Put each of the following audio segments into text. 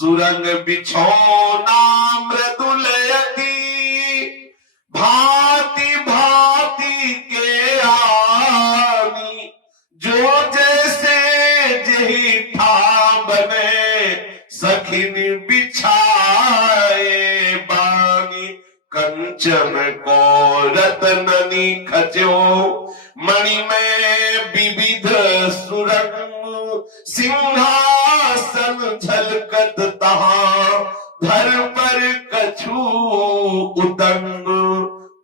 सुरंग बिछौना मृदुलयति भांति भांति के आनी, जो जैसे जही ठा बने सखिन बिछाए बानी। कंचन को रत्ननी खचो मणि में विविध सुरंग, सिंहासन झलकत तहां धर पर कछु उतंग।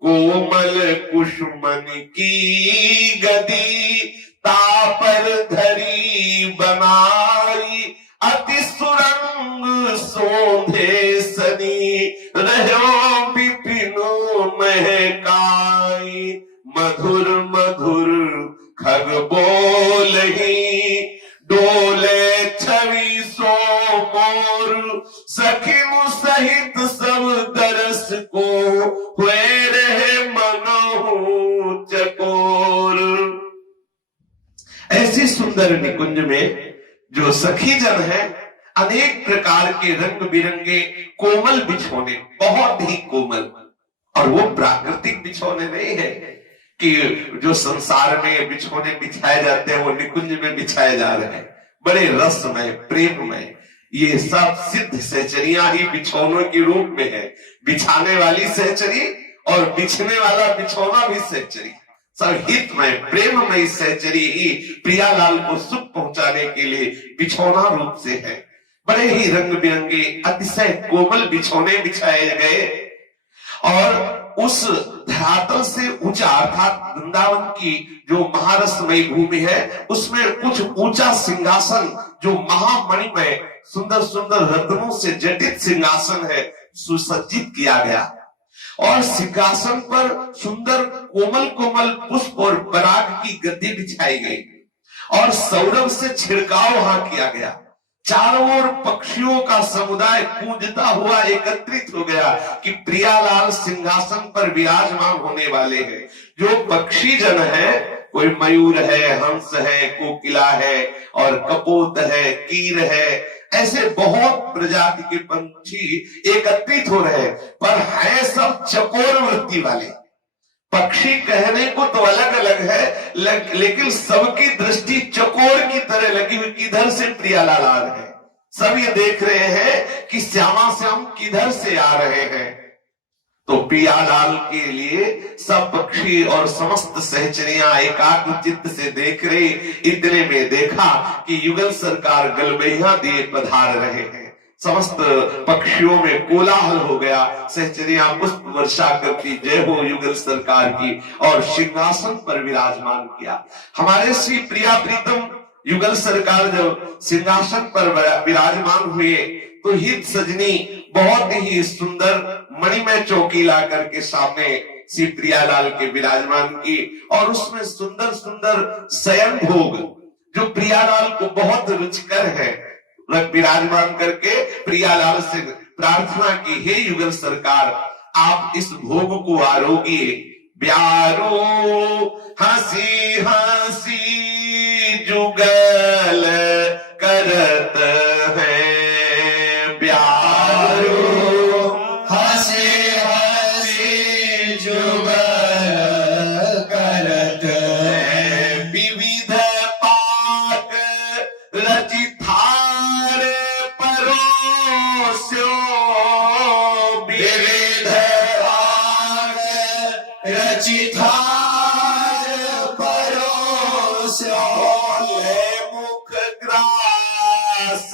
कोमल कुसुमन की गदी तापर धरी बनाई, अति सुरंग सोंधे सनी रहो विपिनो महकाई। मधुर मधुर खग बोलही डोले छवि सो मोर, सखिनु सहित सब दरस को हुए रहे मनोहू चकोर। ऐसी सुंदर निकुंज में जो सखी जन है, अनेक प्रकार के रंग बिरंगे कोमल बिछौने, बहुत ही कोमल, और वो प्राकृतिक बिछौने नहीं है कि जो संसार में बिछौने बिछाए जाते हैं वो निकुंज में बिछाए जा रहे हैं। बड़े रसमय प्रेममय ये सब सिद्ध सहचरियां ही बिछौनों के रूप में है। बिछाने वाली सहचरी और बिछने वाला बिछौना भी सहचरी, सब हितमय प्रेममय सहचरी ही प्रियालाल को सुख पहुंचाने के लिए बिछौना रूप से है। बड़े ही रंग बिरंगे अतिशय कोमल बिछौने बिछाए गए, और उस धरातल से ऊंचा अर्थात वृंदावन की जो महारसमयी भूमि है उसमें कुछ ऊंचा सिंहासन जो महामणिमय सुंदर सुंदर रत्नों से जटित सिंहासन है सुसज्जित किया गया, और सिंहासन पर सुंदर कोमल कोमल पुष्प और पराग की गद्दी बिछाई गई, और सौरभ से छिड़काव वहां किया गया। चारों ओर पक्षियों का समुदाय कूंजता हुआ एकत्रित हो गया कि प्रियालाल सिंहासन पर विराजमान होने वाले हैं। जो पक्षी जन है, कोई मयूर है, हंस है, कोकिला है, और कपोत है, कीर है, ऐसे बहुत प्रजाति के पंछी एकत्रित हो रहे हैं, पर है सब चकोर वृत्ति वाले। पक्षी कहने को तो अलग अलग है, लेकिन सबकी दृष्टि चकोर की तरह लगी हुई, किधर से प्रियालाल आ रहे हैं। सब ये देख रहे हैं कि श्यामा श्याम किधर से आ रहे हैं। तो प्रियालाल के लिए सब पक्षी और समस्त सहचरियां एकाग्र चित्त से देख रहे। इतने में देखा कि युगल सरकार गलबैया दिए पधार रहे हैं। समस्त पक्षियों में कोलाहल हो गया, सहचरियां पुष्प वर्षा करती जय हो युगल सरकार की, और सिंहासन पर विराजमान किया। हमारे श्री प्रिया प्रीतम युगल सरकार जब सिंहासन पर विराजमान हुए तो हित सजनी बहुत ही सुंदर मणिमय चौकी ला करके सामने श्री प्रियालाल के विराजमान की, और उसमें सुंदर सुंदर शयन भोग जो प्रियालाल को बहुत रुचिकर है विराजमान करके प्रियालाल से प्रार्थना की, हे युगल सरकार आप इस भोग को आरोगिए। ब्यारो हंसी हंसी जुगल करत है, ब्यारो हंसी हंसी जुगल करत है। विविध पाक रचिथार परोस्यो, विविध पाक रचिथार परोस्यो, मुख ग्रास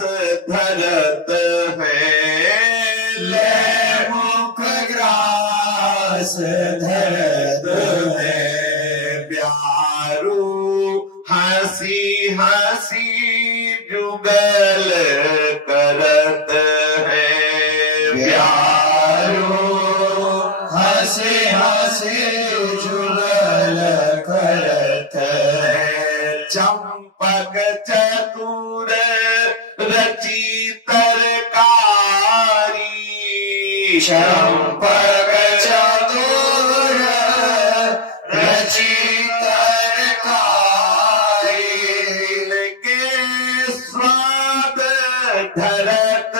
धरत है, ले मुख ग्रास धरत है। प्यारू हंसी हंसी जुगल करत है, प्यारो हंसी हंसी जुगल करत है। चंपक चतुर रची तरकारी, चंपक चतुर रची तरकारी, के स्वाद धरत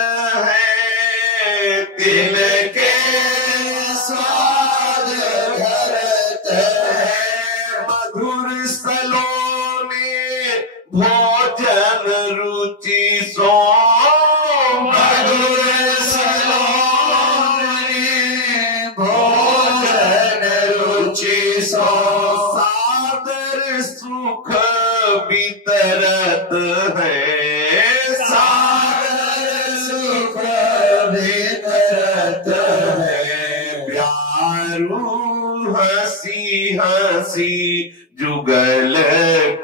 हंसी जुगल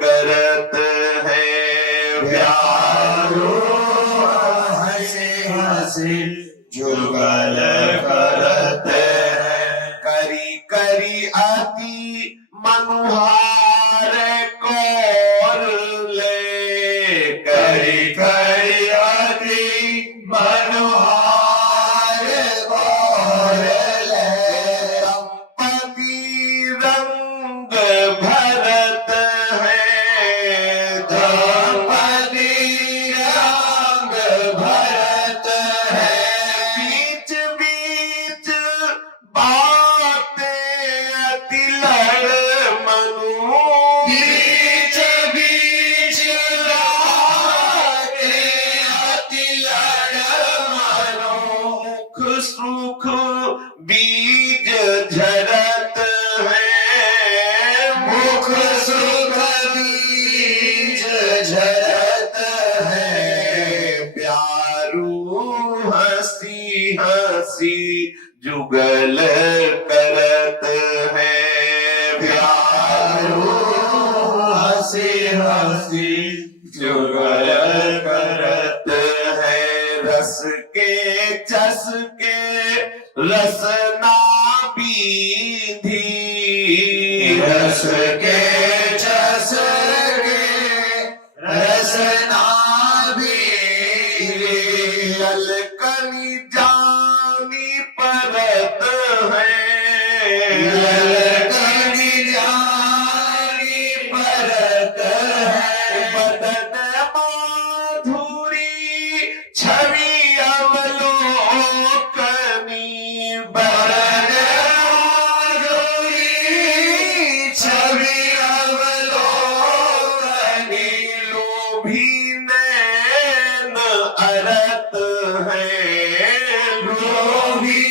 करत है। प्यारो हंसी हंसी जुगल करत है। करी करी अति मनुहार कौर ले, करी करी अति मनोहार गौर ले। संपत्ति रंग भरत है, द्रौपदी रंग भरत है। बीच बीच बातें अति लड़ मनु, बीच बीच बातें अति लड़ मनो। सुख सुख बीज झरत है, मुख सुख बीज झरत है। प्यारू हंसी हंसी जुगल करत है। प्यारो हंसी हंसी जुगल करत है। रस के चसके रसना बीधी, रस के चस के रसना बीरी। ललकनी जानी परत है, ललकनी जानी परत है। बदन माधुरी छवि अवलोकनी, बरन माधुरी छवि अवलोकनी। लोभी नैन अरत है, लोभी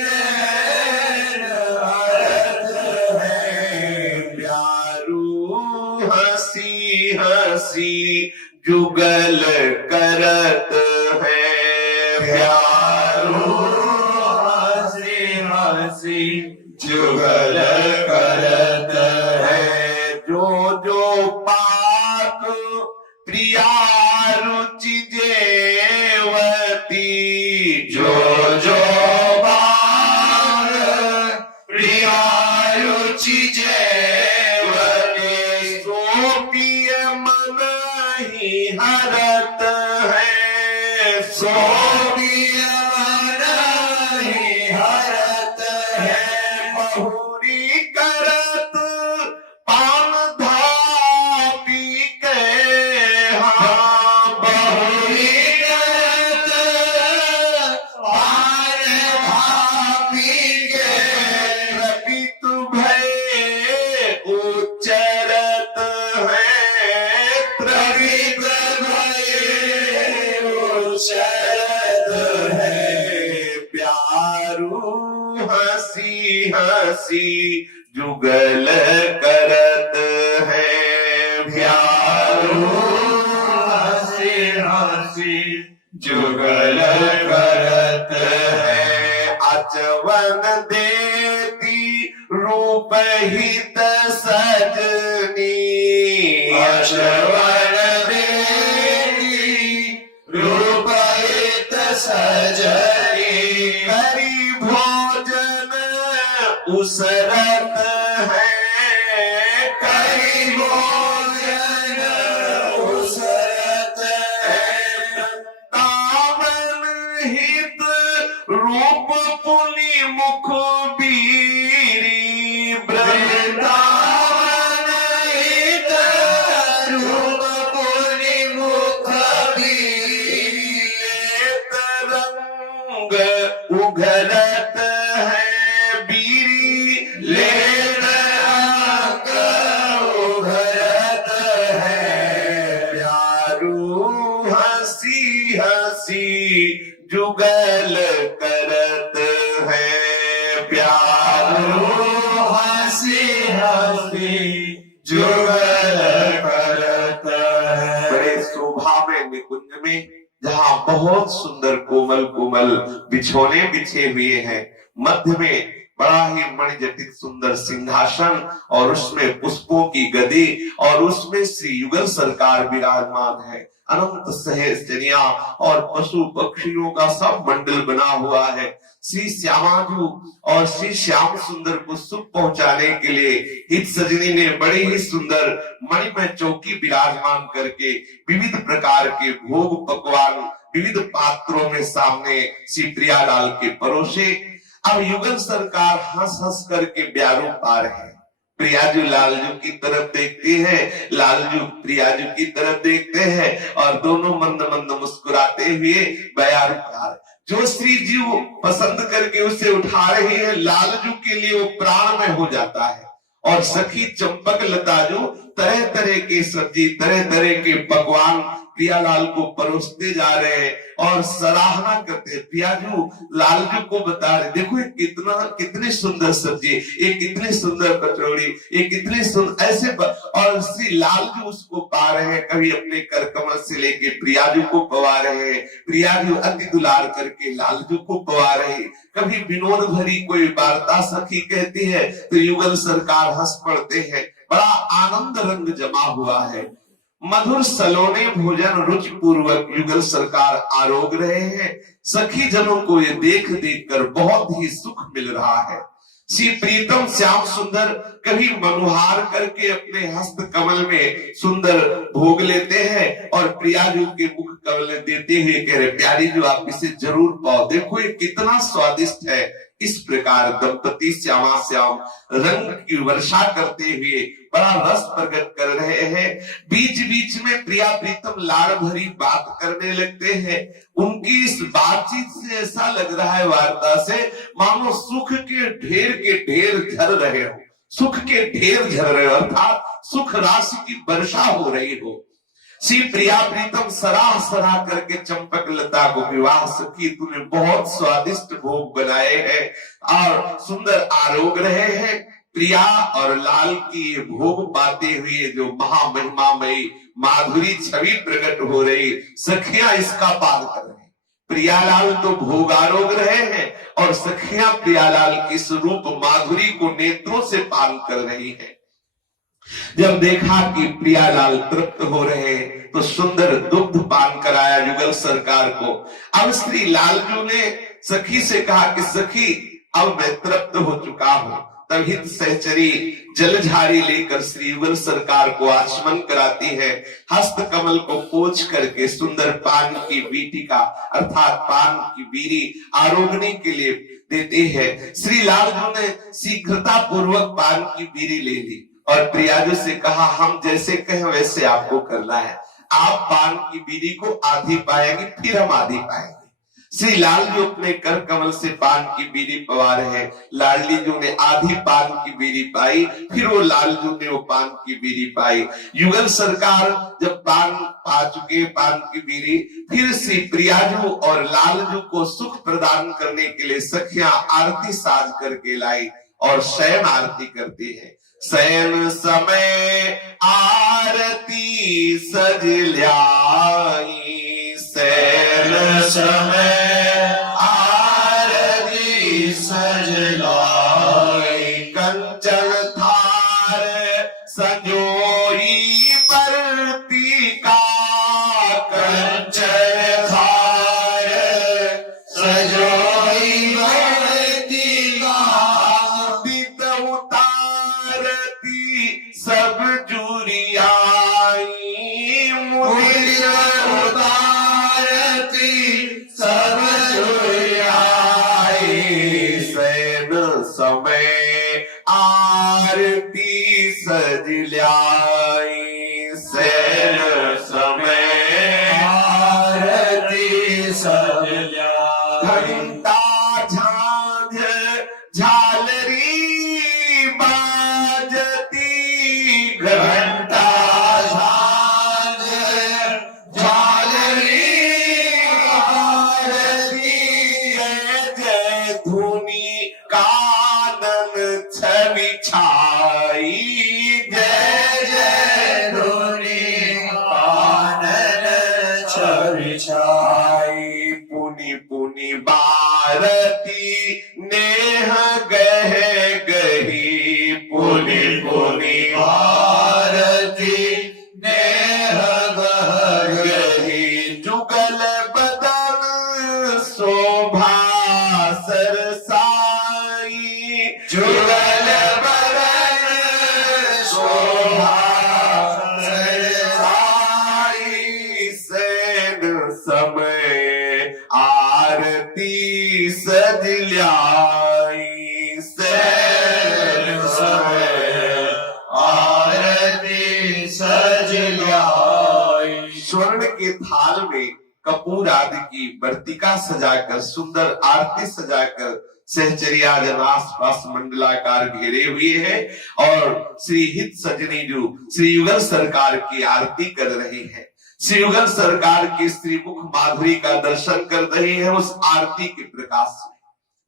नैन अरत है। प्यारू हंसी हंसी जुगल करत है। प्यारो हंसी हंसी जुगल करत है। जो जो पाक प्रिया रुचि जेवती, जो जो बार प्रिया रुचि जेवती। सो पिय मन ही हरत है, सो पिय मन ही हरत है। बहुरी करत पान धापी के, हाँ बहुरी करत पान भापी के। प्रपित भय उच्चरत है, प्रवीत भय उच्चरत है। प्यारू हंसी हंसी जुगल करत है। प्यारो हंसी हंसी जुगल करत है। अचवन देती रूप हित सजनी, अश्वन देती रूप हित सजनी। करी भोजन उसरत है, करी भोजन उसरत है। वृंदावन हित रूप पुनि मुख बीरी, वृंदावन हित रूप पुनि मुख बीरी। रंग उघरत है बीरी, लेत रंग उघरत है। प्यारू हंसी हंसी जुगल करत है। प्यारू हंसी हंसी जुगल करत है। बड़े शोभा में निकुंज में जहाँ बहुत सुंदर कोमल कोमल बिछौने बिछे हुए हैं, मध्य में बड़ा ही मणिजटित सुंदर सिंहासन और उसमें पुष्पों की गदी और उसमें श्री युगल सरकार विराजमान है। अनंत सहस्त्रियां और पशु पक्षियों का सब मंडल बना हुआ है। श्री श्यामाजू और श्री श्याम सुंदर को सुख पहुंचाने के लिए हित सजनी ने बड़े ही सुंदर मणिमय चौकी विराजमान करके विविध प्रकार के भोग पकवान विविध पात्रों में सामने श्री प्रियालाल के परोसे। अब युगल सरकार हंस हंस करके ब्यारू पा रहे हैं। प्रियाजू लालजू की तरफ देखती है, लालजू प्रियाजू की तरफ देखते हैं और दोनों मंद मंद मुस्कुराते हुए ब्यारू पा रहे। जो श्री जीव पसंद करके उसे उठा रही है, लालजू के लिए वो प्राणमय हो जाता है। और सखी चंपक लताजू तरह तरह के सब्जी तरह तरह के पकवान प्रियालाल को परोसते जा रहे हैं और सराहना करते हैं। प्रियाजू लालजू को बता रहे, देखो ये कितनी सुंदर सब्जी, ये कितनी सुंदर कचौड़ी, ये कितनी सुंदर ऐसे और श्री लालजू उसको पा रहे हैं। कभी अपने कर कमल से लेके प्रियाजू को पवा रहे हैं, प्रियाजू अति दुलार करके लालजू को पवा रहे हैं। कभी विनोद भरी कोई वार्ता सखी कहती है तो युगल सरकार हंस पड़ते हैं। बड़ा आनंद रंग जमा हुआ है। मधुर सलोने भोजन रुचि पूर्वक युगल सरकार आरोग रहे हैं। सखी जनों को ये देख देख कर बहुत ही सुख मिल रहा है। श्री प्रीतम श्याम सुंदर कभी मनुहार करके अपने हस्त कमल में सुंदर भोग लेते हैं और प्रियाजू के मुख कमल देते हुए कह रहे, प्यारी जो आप इसे जरूर पाओ, देखो ये कितना स्वादिष्ट है। इस प्रकार दंपति श्यामा श्याम रंग की वर्षा करते हुए बड़ा रस प्रकट कर रहे हैं। बीच बीच में प्रिया प्रीतम लाड़ भरी बात करने लगते हैं। उनकी इस बातचीत से ऐसा लग रहा है, वार्ता से, मानो सुख के ढेर झर रहे हो, सुख के ढेर झर रहे हो, अर्थात सुख राशि की वर्षा हो रही हो। श्री प्रिया प्रीतम सराह सराह करके चंपक लता को, विवाह सखी तूने बहुत स्वादिष्ट भोग बनाए हैं और सुंदर आरोग रहे हैं। प्रिया और लाल की भोग पाते हुए जो महामहिमामयी माधुरी छवि प्रकट हो रही, सखियां इसका पान कर रहे हैं। प्रियालाल तो भोग आरोग रहे हैं और सखियां प्रियालाल की स्वरूप माधुरी को नेत्रों से पान कर रही है। जब देखा कि प्रियालाल तृप्त हो रहे तो सुंदर दुग्ध पान कराया युगल सरकार को। अब श्री लालजू ने सखी से कहा कि सखी अब मैं तृप्त हो चुका हूं। तब हित सहचरी जलझारी लेकर श्री युगल सरकार को आचमन कराती है। हस्त कमल को पोंछ करके सुंदर पान की बीटिका अर्थात पान की बीरी आरोगने के लिए देते हैं। श्री लालजू ने शीघ्रता पूर्वक पान की बीरी ले ली और प्रियाजू से कहा, हम जैसे कहें वैसे आपको करना है। आप पान की बीड़ी को आधी पाएंगे, फिर हम आधी पाएंगे। श्री लालजू अपने कर कमल से पान की बीड़ी पवा रहे हैं। लाडली जू ने आधी पान की बीड़ी पाई, फिर वो लालजू ने वो पान की बीड़ी पाई। युगल सरकार जब पान पा चुके पान की बीड़ी, फिर श्री प्रियाजू और लालजू को सुख प्रदान करने के लिए सखियां आरती साज करके लाई और शयन आरती करती है। शयन समय आरती सज लाई, शयन समय आरती सज लाई, कंचन थार संजोई बरती का, कंचन थार संजोई बरती का, दित उतारती सब जुरियाई, मुदित उतारती सब जुरियाई, शयन समय आरती सज लाई, शयन समय आरती सज लाई, घंटा झांझ झालरी बाजती, घंटा झांझ झालरी बाजती, जय धुनी कानन छवि छाई, जय जय धुनी कानन छवि छाई, पुनि पुनि बारती नेह गह शोभा सरसाई, जुगल बरन शोभा सरसाई, सैन समय आरती सजलाई, सैन समय आरती सजलाई। स्वर्ण के थाल में कपूर आदि की वर्तिका सजाकर, सुंदर आरती सजाकर सहचर्या जन आसपास मंडलाकार घेरे हुए हैं और श्री हित सजनी जो श्री युगल सरकार की आरती कर रहे हैं, श्री युगल सरकार की श्रीमुख माधुरी का दर्शन कर रहे हैं। उस आरती के प्रकाश में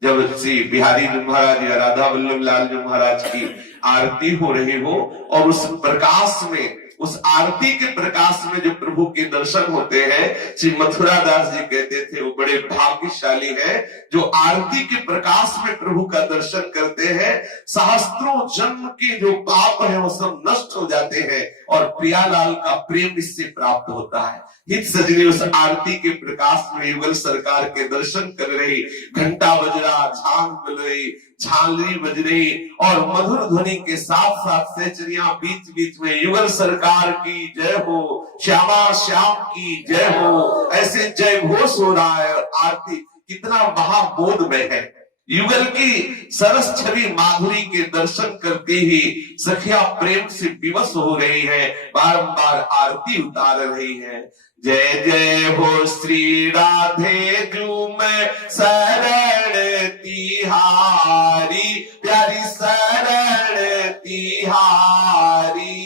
जब श्री बिहारी जी महाराज या राधा वल्लभ लाल जी महाराज की आरती हो रही हो और उस प्रकाश में, उस आरती के प्रकाश में जो प्रभु के दर्शन होते हैं, श्री मथुरा दास जी कहते थे वो बड़े भाग्यशाली हैं जो आरती के प्रकाश में प्रभु का दर्शन करते हैं। सहस्त्रों जन्म के जो पाप हैं वो सब नष्ट हो जाते हैं और प्रियालाल का प्रेम इससे प्राप्त होता है। हित सजनी उस आरती के प्रकाश में युगल सरकार के दर्शन कर रही, घंटा बज रहा, झांग बज रही, झालरी बज रही और मधुर ध्वनि के साथ साथ सहचरियां बीच बीच में युगल सरकार की जय हो, श्यामा श्याम की जय हो, ऐसे जय घोष हो रहा है। और आरती कितना महाबोधमय है। युगल की सरस छवि माधुरी के दर्शन करते ही सखिया प्रेम से विवश हो रही है, बारंबार आरती उतार रही है। जय जय हो श्री राधे जूम शरण तिहारी, प्यारी शरण तिहारी,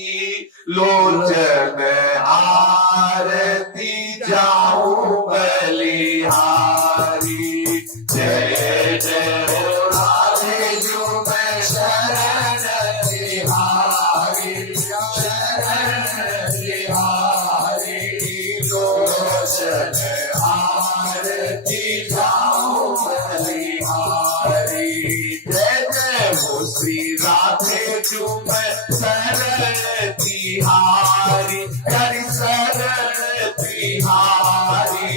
लोचन आरती जाऊं बलिहारी। जय जय हो राधे जूम शरण तिहारी, शरण तिहारी, लोचन आरती जाऊं बलिहारी। जय जय हो श्री राधे जूम शरण तिहारी, प्यारी शरण तिहारी,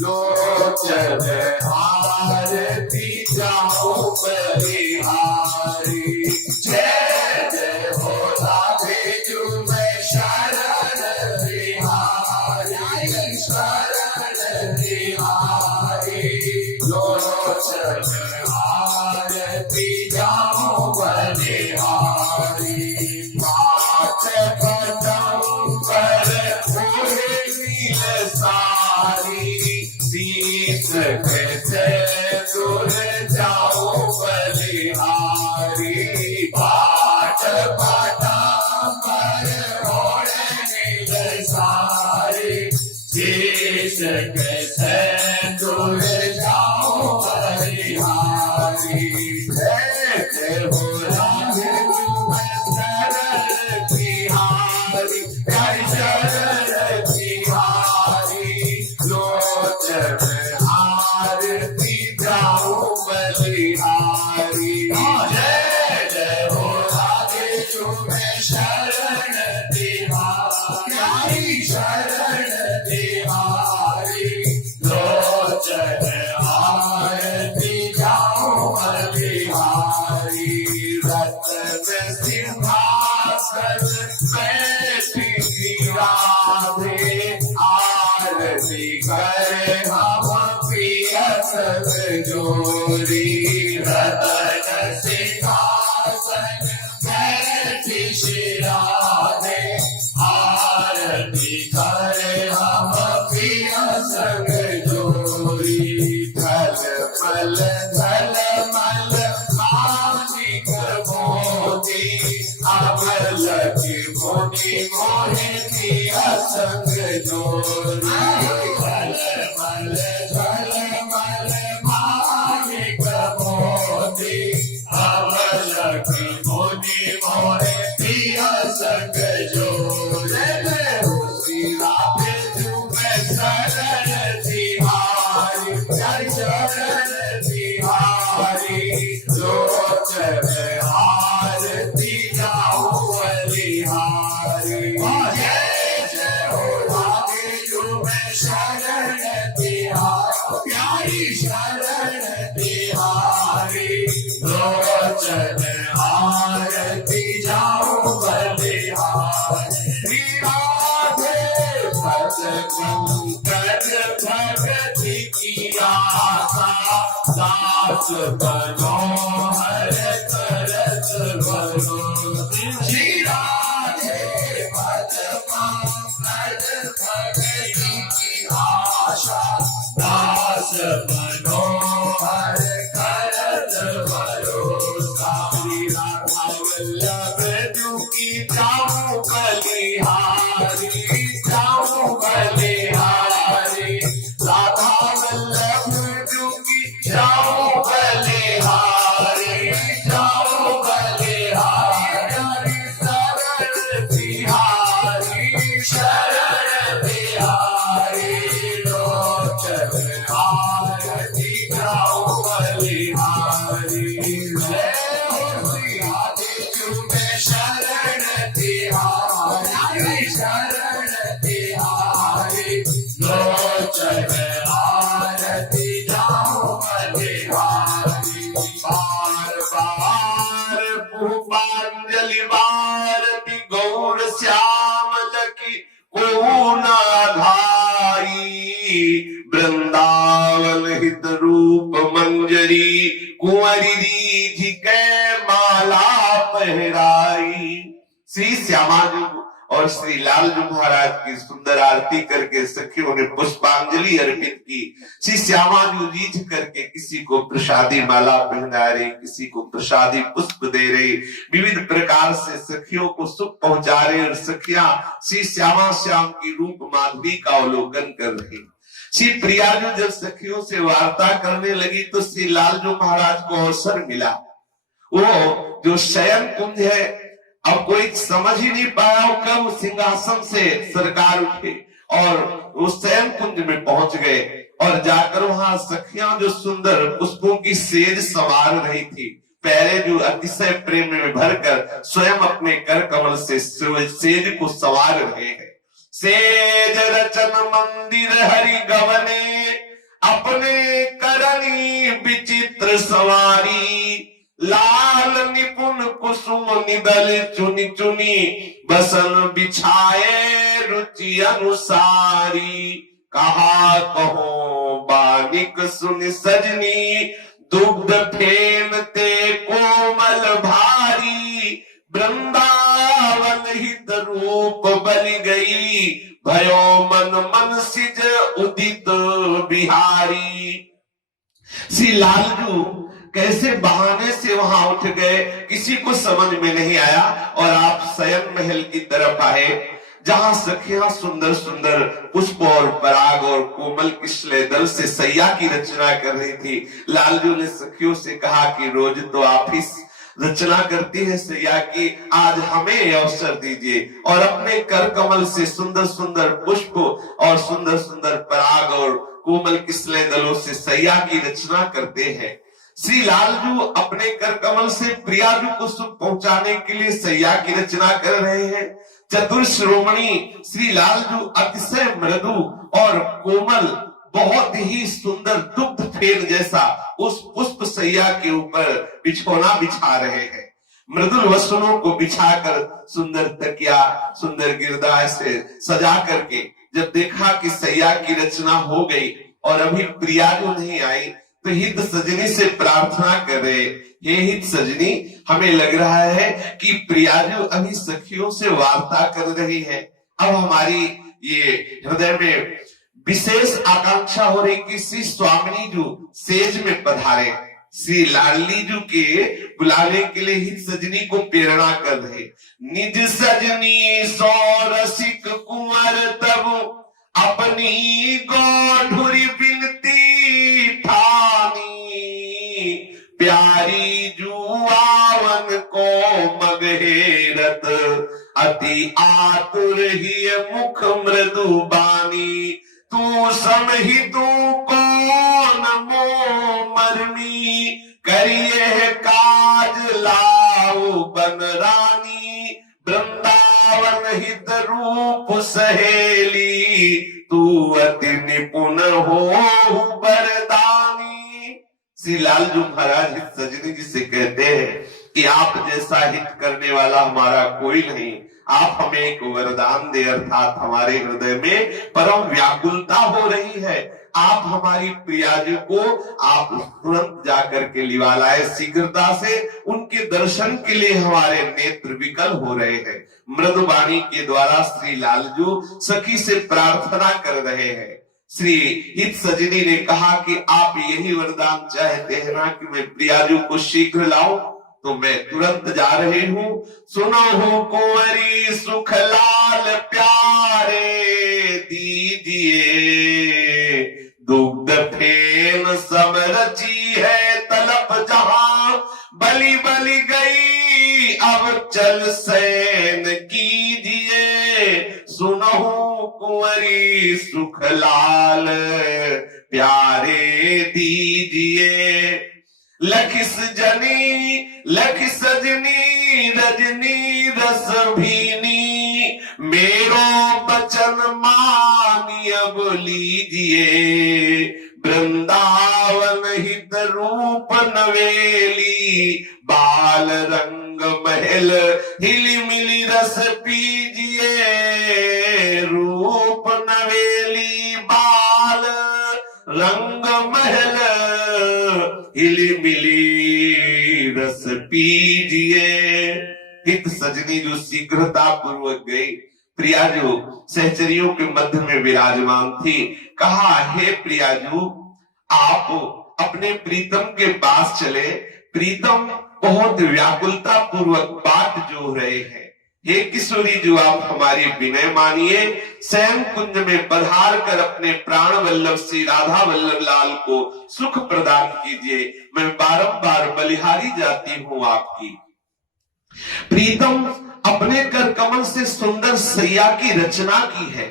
लोचन आरती जाऊं बलिहारी। जय जय हो राधे जूम शरण तिहारी, शरण तिहारी, लोचन आरती जाऊं बलिहारी। माथ पदम पर ओढ़े नील साड़ी, शीश से दूर जाऊं बलिहारी। पाठ पदम पर ओढ़े नील साड़ी, शीश से दूर जाऊं बलिहारी। जय जय हो राधे जूम शरण तिहारी, प्यारी शरण तिहारी, लोचन आरती जाऊं बलिहारी। जय जय हो राधे जूम शरण तिहारी, प्यारी शरण तिहारी, लोचन आरती जाऊं बलिहारी। रत्न सिंहासन बैठी राधे, आरती करे हम प्रिय सब जोरी। रत्न सिंहासन बैठी श्री राधे, आरती करे हम प्रिय सब जोरी। धल मल मानिक मोती, अमल की मोनी मोहे दिया संग जोरी। धल मल मानिक मोती, अमल की मोनी मोहे दिया संग जोरी। श्री राधे जूम शरण तिहारी, प्यारी शरण तिहारी, लोचन आरती जाऊं बलिहारी। जय जय हो राधे जूम शरण तिहारी, प्यारी शरण पंकज भगति की आशा दास बनो हर करत बनो श्री राधे पद पंकज भगति की आशा दास बनो हर करत भरोसा श्री राधा वल्लभ जू की जाऊं बलिहारी जाऊं बलिहारी राधा वल्लभ जू की जाऊं बलिहारी जाऊं बलिहारी शरण बिहारी शरण बिहारी लोचन आरती जाऊं बलिहारी जय हो श्री आदि चुमे शरण तिहारी शरण तिहारी लोचन आरती जाऊं बलिहारी बार बार पुष्पांजलि भारती गौर श्याम लखी को ना धाई वृंदावन हित रूप मंजरी कुंवरी रीझ के माला पहराई। श्री श्यामा जी और श्री लाल जी महाराज की सुंदर आरती करके सखियों ने पुष्पांजलि अर्पित की। श्री श्यामा जी रीझ करके किसी को प्रसादी माला पहना रही, किसी को प्रसादी पुष्प दे रही, विविध प्रकार से सखियों को सुख पहुंचा रहे और सखियां श्री श्यामा श्याम की रूप माधुरी का अवलोकन कर रही। श्री प्रियाजू जब सखियों से वार्ता करने लगी तो श्री लालजू महाराज को अवसर मिला। वो जो शयन कुंज है, अब कोई समझ ही नहीं पाया वो कब सिंहासन से सरकार उठे और उस शयन कुंज में पहुंच गए और जाकर वहां सखियां जो सुंदर पुष्पों की सेज संवार रही थी, पहले जो अतिशय प्रेम में भरकर स्वयं अपने कर कमल से सेज को संवार रहे हैं। सेज रचन मंदिर हरि गवने अपने करनी विचित्र सवारी लाल निपुण कुसुम निदल चुनी चुनी बसन बिछाए रुचि अनुसारी कहा कहो बानिक सुन सजनी दुग्ध फेनते कोमल भारी वृंदावन हित रूप बलि गई भयो मन मन सिज उदित बिहारी। श्री लालजू कैसे बहाने से वहां उठ गए किसी को समझ में नहीं आया और आप शयन महल की तरफ आए जहां सखियां सुंदर सुंदर पुष्प और पराग और कोमल किसले दल से सैया की रचना कर रही थी। लालजू ने सखियों से कहा कि रोज तो आप ही रचना करती है सैया की, आज हमें अवसर दीजिए और अपने कर कमल से सुंदर सुंदर पुष्प और सुंदर सुंदर पराग और कोमल किसले दलों से सैया की रचना करते हैं। श्री लालजू अपने कर कमल से प्रियाजू को सुख पहुंचाने के लिए सैया की रचना कर रहे हैं। चतुर श्रोमणी श्री लालजू अतिशय मृदु और कोमल बहुत ही सुंदर दुग्ध फेन जैसा उस पुष्प सैया के ऊपर बिछोना बिछा रहे हैं। मृदुल वसनों को बिछाकर सुंदर तकिया सुंदर गिरदाय से सजा करके जब देखा कि सैया की रचना हो गई और अभी प्रियाजू नहीं आई तो हित सजनी से प्रार्थना कर रहे, हे हित सजनी, हमें लग रहा है कि प्रियाजू अभी सखियों से वार्ता कर रही है। अब हमारी ये हृदय में विशेष आकांक्षा हो रही कि श्री स्वामिनी जू सेज में पधारे, श्री लाडली जू के बुलाने के लिए हित सजनी को प्रेरणा कर रहे। निज सजनी सौ रसिक कुंवर तब अपनी गौढ़ुरी बिनती ठानी प्यारी जुआवन को मगहेरत अति आतुर ही मुख मृदु बानी तू समहि तू कौन मो मरनी करिए काज लाओ बन रानी वृंदावन हित रूप सहेली तू अति निपुण हो बरदानी। श्री लालजू महाराज हित सजनी जी से कहते हैं कि आप जैसा हित करने वाला हमारा कोई नहीं, आप हमें एक वरदान दे, अर्थात हमारे हृदय में परम व्याकुलता हो रही है, आप हमारी प्रियाजू को आप तुरंत जाकर के लिवा लाए शीघ्रता से, उनके दर्शन के लिए हमारे नेत्र विकल हो रहे हैं। मृदुवाणी के द्वारा श्री लालजू सखी से प्रार्थना कर रहे हैं। श्री हित सजनी ने कहा कि आप यही वरदान चाहते हैं ना कि मैं प्रियाजू को शीघ्र लाऊं, तो मैं तुरंत जा रही हूं। सुनो हो कुंवरी सुख लाल प्यारे, दीजिए दुग्ध फेन सब रची है तलब जहां, बलि बलि गई अब चल सैन कीजिए। सुनो कुंवरी सुख लाल प्यारे, दीजिए लखिस सजनी रजनी रस भीनी, मेरो बचन मानिय अब लीजिए। वृंदावन हित रूप नवेली, बाल रंग महल हिली मिली रस पीजिए। रूप नवेली बाल रंग महल हिली मिली रस पीजिए। हित सजनी जो शीघ्रता पूर्वक गई, प्रियाजू सहचरियों के मध्य में विराजमान थी। कहा, हे प्रियाजू, आप अपने प्रीतम के पास चले, प्रीतम बहुत व्याकुलता पूर्वक बाट जो रहे हैं। हे किशोरी जो आप हमारी विनय मानिए, शयन कुंज में पधार कर अपने प्राण वल्लभ श्री राधा वल्लभ लाल को सुख प्रदान कीजिए। मैं बारंबार बलिहारी जाती हूँ आपकी। प्रीतम अपने कर कमल से सुंदर सैया की रचना की है,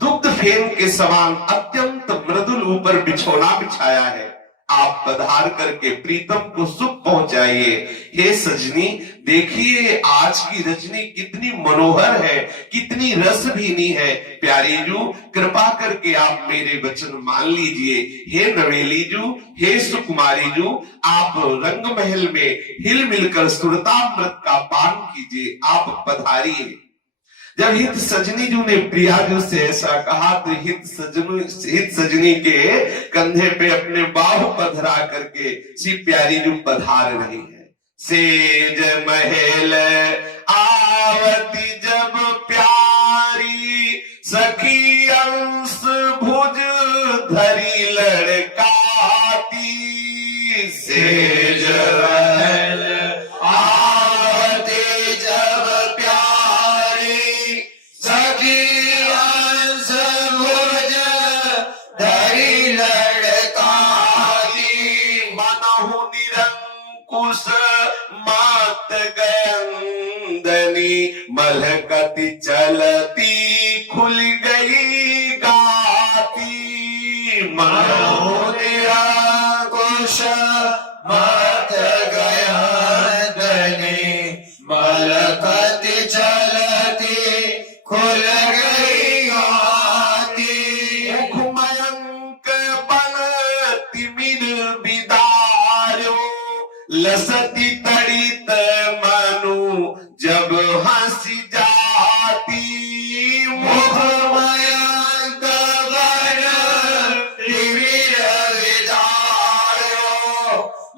दुग्ध फेन के समान अत्यंत मृदुल ऊपर बिछोना बिछाया है। आप पधार करके प्रीतम को सुख पहुंचाइए। हे सजनी, देखिए आज की रजनी कितनी मनोहर है, कितनी रस भीनी है। प्यारी जू, कृपा करके आप मेरे वचन मान लीजिए। हे नवेली जू, हे सुकुमारी जू, आप रंग महल में हिल मिलकर सुरतामृत का पान कीजिए। आप पधारिए। जब हित सजनी जू ने प्रियाजू से ऐसा कहा तो हित सजनी के कंधे पे अपने बाहु पधरा करके सी प्यारी जू पधार रही है। सेज महल आवती जब प्यारी, सखी अंश भुज धरी लड़काती। सेज महल आवती जब प्यारी, सखी अंश भुज धरी लड़काती। मनहु निरंकुश मात गंदनी, मलकती चलती खुल गई गाती। मनहु निरंकुश मात गंदनी, मलकती चलती खुल गई गाती। मुखमयंक बन तिमिर बिदारो, लसती तड़ित मनु जब हंसी जाती। मुखमयंक बन तिमिर बिदारो,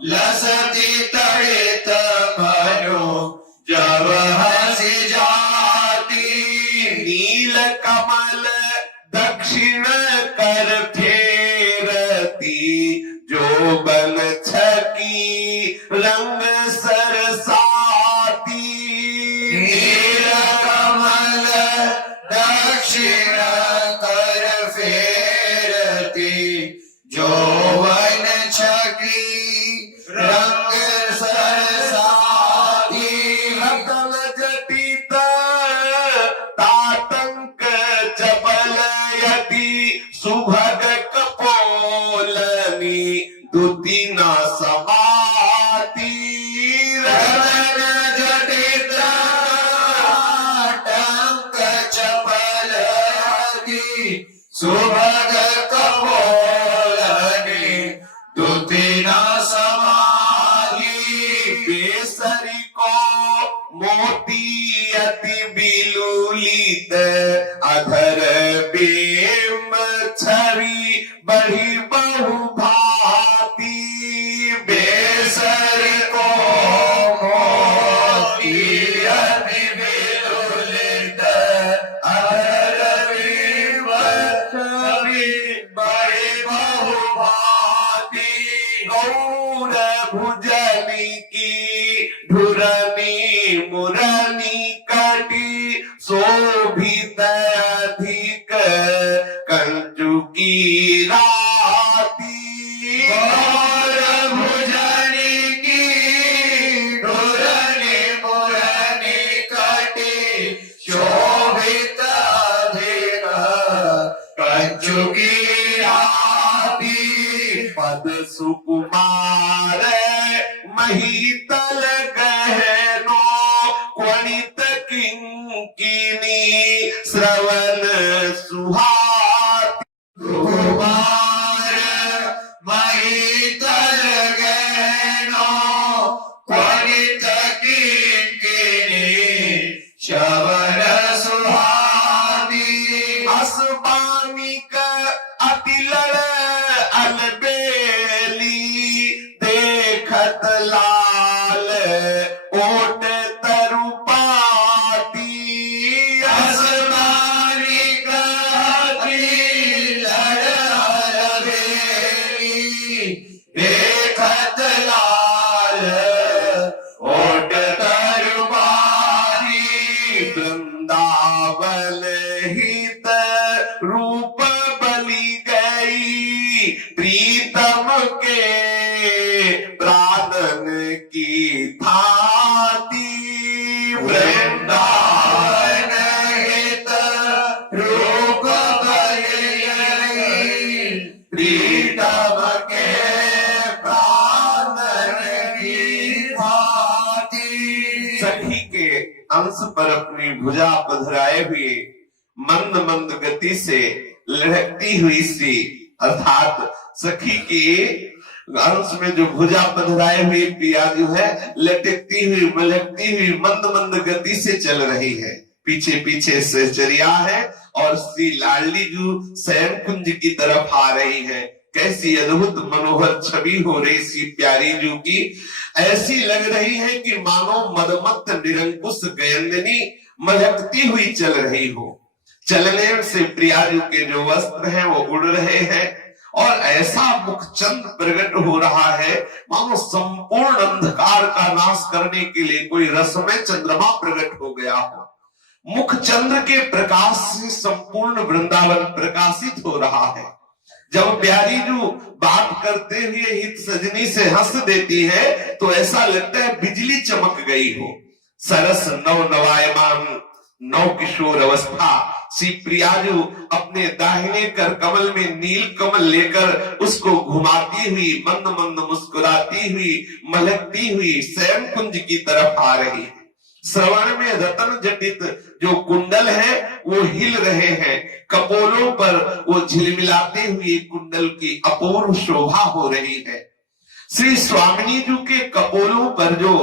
लसती तड़ित मनु जब हंसी जाती। नील कमल दक्षिण कर फेरती, जो बन छकी रंग सरसाती। नील कमल दक्षिण कर फेरती, जो बन छकी रंग सरसाती। रतन जटित तातंक चपलयति, सुभग कपोलनी दुति न समाती। रतन जटित तातंक चपलयति, सुभग कपोलनी दुति न समाती। बेसरी को मोती अति बिल शोभित अधर बेम छवि बड़ी बहु भांति बेसर को मोती अति विलुलित अधर बिंब छवि बड़ी बहु भांति गौर भुजनी की धुरनी मुरनी कटी शोभित अधिक कंजुकी राती गौर भुजनी की धुरनी मुरनी कटी शोभित अधिक कंचुकी राती पद सुकुमार महीतल गहनो क्वणित किंकिनी श्रवण सुहाती कुमार महितल गहनो क्वणित किंकिनी श्रवण सुहाती असबानिक अतिलड़ अलबेली देखत लाल ओट तरुपाती असमानी कहती लड़ बेली देखत लाल ओट तरुबारी वृंदावन हित रूप बलि गई प्रीतम के प्राणन की थाती वृंदावन हित रूप बलि प्रीतम के प्राणन की भांति सखी के अंश पर अपनी भुजा पधराए हुए मंद मंद गति से लढ़कती हुई श्री अर्थात सखी के अंश में जो भुजा पधराए हुई पिया जो है लटकती हुई मलकती हुई मंद मंद गति से चल रही है। पीछे पीछे सहचर्या है और श्री लाडली जू शयन कुंज की तरफ आ रही है। कैसी अद्भुत मनोहर छवि हो रही सी प्यारी जू की, ऐसी लग रही है कि मानो मदमत्त निरंकुश गयंदिनी मलकती हुई चल रही हो। चलने से प्रियाजू के जो वस्त्र हैं वो उड़ रहे हैं और ऐसा मुखचंद्र प्रकट हो रहा है मानो संपूर्ण अंधकार का नाश करने के लिए कोई रसमय चंद्रमा प्रकट हो गया हो। मुखचंद्र के प्रकाश से संपूर्ण वृंदावन प्रकाशित हो रहा है। जब प्यारी जो बात करते हुए हित सजनी से हंस देती है तो ऐसा लगता है बिजली चमक गई हो। सरस नव नवायमान नव किशोर अवस्था श्री प्रियाजू अपने दाहिने कर कमल में नील कमल लेकर उसको घुमाती हुई मंद मंद मुस्कुराती हुई मलकती हुई शयन कुंज की तरफ आ रही है। श्रवण में रतन जटित जो कुंडल है वो हिल रहे हैं, कपोलों पर वो झिलमिलाते हुए कुंडल की अपूर्व शोभा हो रही है। श्री स्वामिनी जी के कपोलों पर जो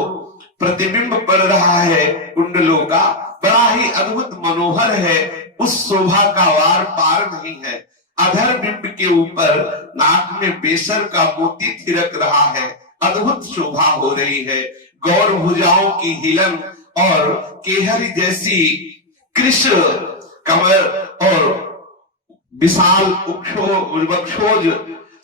प्रतिबिंब पड़ रहा है कुंडलों का, बड़ा ही अद्भुत मनोहर है। उस शोभा का वार पार नहीं है। अधर बिंब के ऊपर नाक में बेसर का मोती थिरक रहा है, अद्भुत शोभा हो रही है। गौर भुजाओं की हिलन और केहरी जैसी कृष्ण कमर और विशाल वक्षोज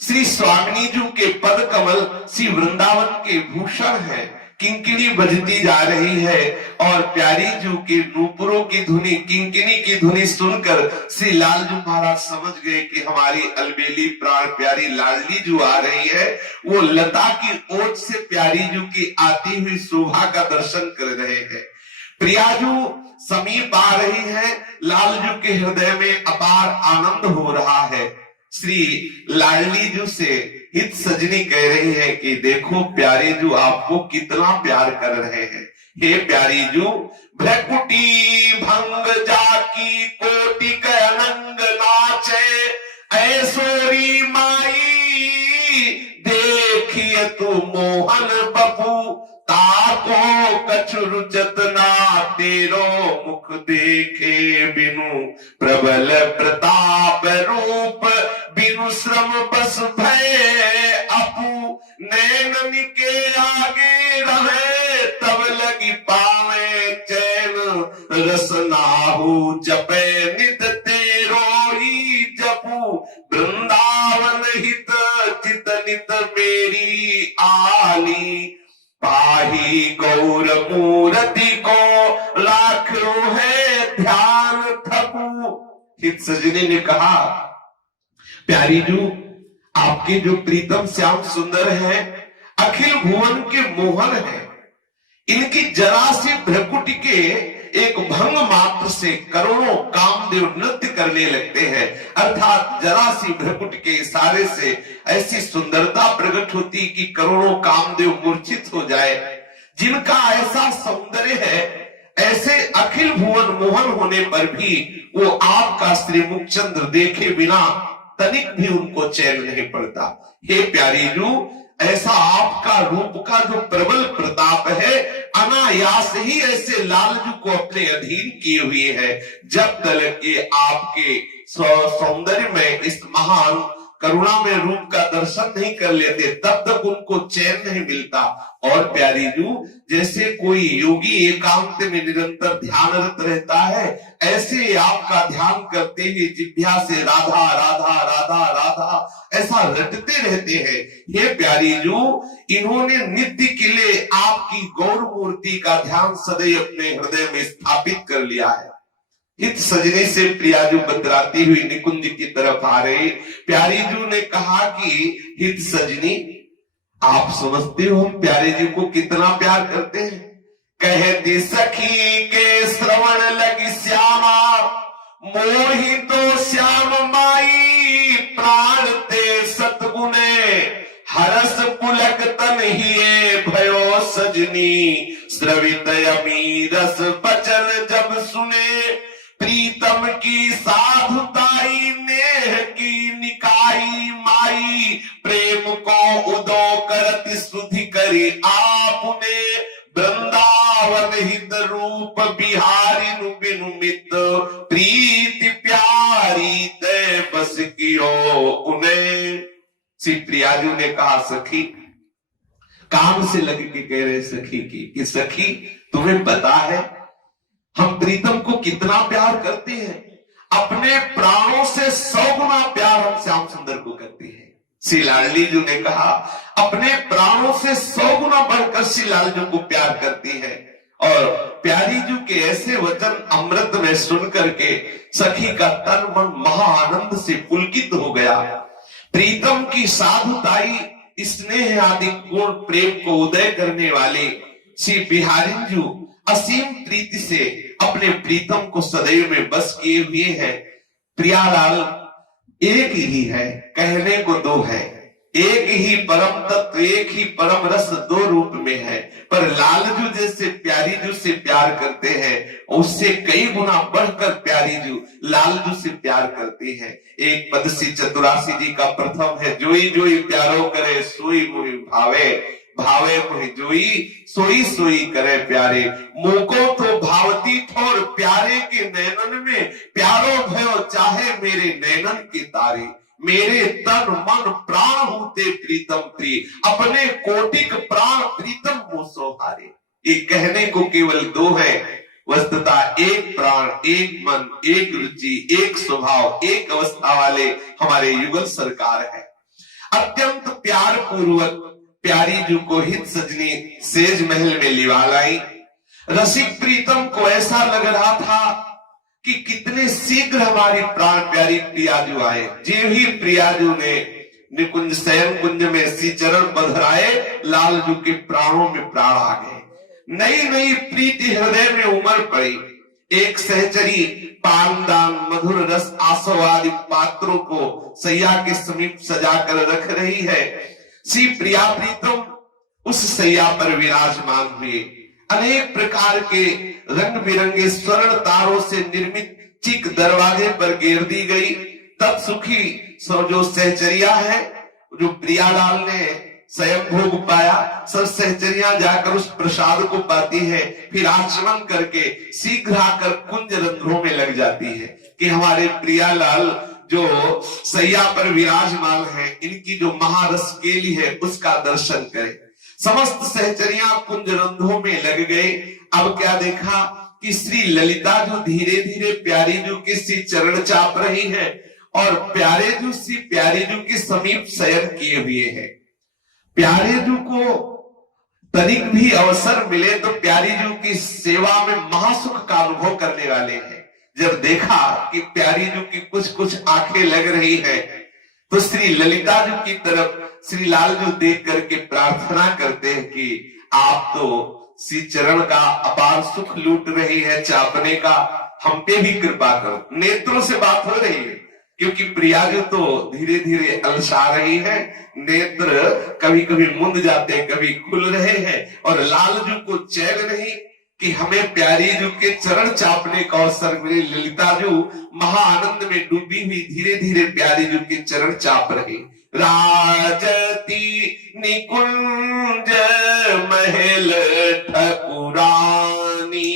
श्री स्वामिनी जी के पद कमल श्री वृंदावन के भूषण है। किंकिणी बजती जा रही है और प्यारी जू के नूपुरों की धुनी, किंकिणी की धुनी सुनकर श्री लालजू महाराज समझ गए कि हमारी अलबेली प्राण प्यारी लाडली जू आ रही है। वो लता की ओट से प्यारी जू की आती हुई शोभा का दर्शन कर रहे हैं। प्रियाजू समीप आ रही है, लालजू के हृदय में अपार आनंद हो रहा है। श्री लाडली जू से हित सजनी कह रही है कि देखो प्यारी जू आपको कितना प्यार कर रहे हैं। हे प्यारी जू, भ्रकुटी भंग जाकी कोटि अनंग नाचे, ऐसोरी माई देखिए तू मोहन बपू ता ताको कछु रुचत ना, तेरो मुख देखे बिनु प्रबल प्रताप रूप, बिनु श्रम बस भय अपू, नैनन के आगे रहे तब लगी पावे चैन, रसनाहु जपे नित तेरो ही जपू, वृंदावन हित चित नित मेरी आली, पाही गौर मूर्ति को लाखों है ध्यान थकू। हित सजनी ने कहा, प्यारी जू, आपके जो प्रीतम श्याम सुंदर हैं, अखिल भुवन के मोहन हैं, इनकी जरा सी भ्रकुटी के एक भंग मात्र से करोड़ों कामदेव नृत्य करने लगते हैं। अर्थात जरा सी भ्रकुट के इशारे से ऐसी सुंदरता प्रकट होती कि करोड़ों कामदेव मूर्छित हो जाए। जिनका ऐसा सौंदर्य है, ऐसे अखिल भुवन मोहन होने पर भी वो आपका श्री मुखचंद्र देखे बिना तनिक भी उनको चैन नहीं पड़ता। हे प्यारी जू, ऐसा आपका रूप का जो प्रबल प्रताप है, अनायास ही ऐसे लालजू को अपने अधीन किए हुए है। जब तक ये आपके सौंदर्य में इस महान करुणा में रूप का दर्शन नहीं कर लेते, तब तक उनको चैन नहीं मिलता। और प्यारी जू, जैसे कोई योगी एकांत में निरंतर ध्यानरत रहता है, ऐसे आपका ध्यान करते हुए जिह्वा से राधा राधा राधा राधा ऐसा रटते रहते हैं। हे प्यारी जू, इन्होंने नित्य के लिए आपकी गौर मूर्ति का ध्यान सदैव अपने हृदय में स्थापित कर लिया है। हित सजने से प्रियाजू बतराती हुई निकुंज की तरफ आ रहे। प्यारी जू ने कहा कि हित सजनी, आप समझते हो हम प्यारे जी को कितना प्यार करते हैं। कहती सखी के श्रवण लगी श्यामा, मोहि तो श्याम माई, प्राण ते सतगुणे, हरस पुलक तन हिये भयो सजनी, श्रवित यमी रस बचन जब सुने, प्रीतम की साधुताई नेह की निकाई माई, प्रेम को उदो करति सुधि करी आपने, वृंदावन हित रूप बिहारी बिनु मित, प्रीति प्यारी ते बस कियो उन्हें। श्री प्रियाजू ने कहा, सखी, काम से लग के कह रहे सखी की कि सखी, तुम्हें पता है हम प्रीतम को कितना प्यार करते हैं। अपने प्राणों से 100 गुना प्यार हम श्याम सुंदर को करते हैं। श्री लाडली जी ने कहा, अपने प्राणों से 100 गुना बढ़कर श्री लाल जी को प्यार करती है। और प्यारी जी के ऐसे वचन अमृत में सुन करके सखी का तन मन महा आनंद से पुलकित हो गया। प्रीतम की साधुताई, स्नेह आदि गुण प्रेम को उदय करने वाले श्री बिहारी जी असीम प्रीति से अपने प्रीतम को सदैव में बस किए हुए हैं। प्रियालाल एक ही है, कहने को दो है, एक ही परम तत्व, एक ही परम रस दो रूप में है। पर लालजू जैसे प्यारी जू से प्यार करते हैं, उससे कई गुना बढ़कर प्यारी जू लालजू से प्यार करती है। एक पद से चतुरासी जी का प्रथम है, जोई जोई प्यारो करे सोई मोहि भावे, भावे मोहि जोई सोई सोई करे प्यारे, मोको तो भावती ठोर प्यारे के नैनन में, प्यारो भयो चाहे मेरे नैनन के तारे, मेरे तन मन प्राण होते प्रीतम प्रिय, अपने कोटिक प्राण प्रीतम मोसो हारे। ये कहने को केवल दो है, वस्तुतः एक प्राण, एक मन, एक रुचि, एक स्वभाव, एक अवस्था वाले हमारे युगल सरकार है। अत्यंत प्यार पूर्वक प्यारी जू को हित सजनी सेज महल में लिवा लाई। रसिक प्रीतम को ऐसा लग रहा था कि कितने शीघ्र हमारी प्राण प्यारी प्रियाजू आए। जीव ही प्रियाजू ने निकुंज शयन कुंज में सी चरण बधराए, लालजू के प्राणों में प्राण आ गए। नई नई प्रीति हृदय में उमड़ पड़ी। एक सहचरी पानदान मधुर रस आस्वादी पात्रों को सैया के समीप सजाकर रख रही है। श्री प्रिया प्रीतम उस सैया पर विराजमान हुए। अनेक प्रकार के रंग बिरंगे स्वर्ण तारों से निर्मित चिक दरवाजे पर घेर दी गई। तब सुखी जो सहचरिया है, जो प्रियालाल ने स्वयं भोग पाया, सब सहचरियां जाकर उस प्रसाद को पाती है, फिर आचमन करके शीघ्र आकर कुंज रंध्रों में लग जाती है कि हमारे प्रियालाल जो सैया पर विराजमान है, इनकी जो महारस केली है उसका दर्शन करें। समस्त सहचरियां कुंज रंध्रों में लग गए। अब क्या देखा कि श्री ललिता जो धीरे धीरे प्यारी जू के श्री चरण चाप रही है और प्यारे जू श्री प्यारी जू के समीप शयन किए हुए हैं। प्यारे जू को तनिक भी अवसर मिले तो प्यारी जू की सेवा में महासुख का अनुभव करने वाले हैं। जब देखा कि प्यारी जू की कुछ कुछ आंखें लग रही है तो श्री ललिता जू की तरफ श्री लाल जू देख करके प्रार्थना करते हैं कि आप तो श्री चरण का अपार सुख लूट रही है चापने का, हम पे भी कृपा करो। नेत्रों से बात हो रही है क्योंकि प्रियाजू तो धीरे धीरे अलसा रही है, नेत्र कभी कभी मुंद जाते कभी खुल रहे हैं और लालजू को चैन नहीं कि हमें प्यारी जू के चरण चापने का अवसर मिले। ललिता जू महा आनंद में डूबी हुई धीरे धीरे प्यारी जू के चरण चाप रही। राजती निकुंज महल ठकुरानी,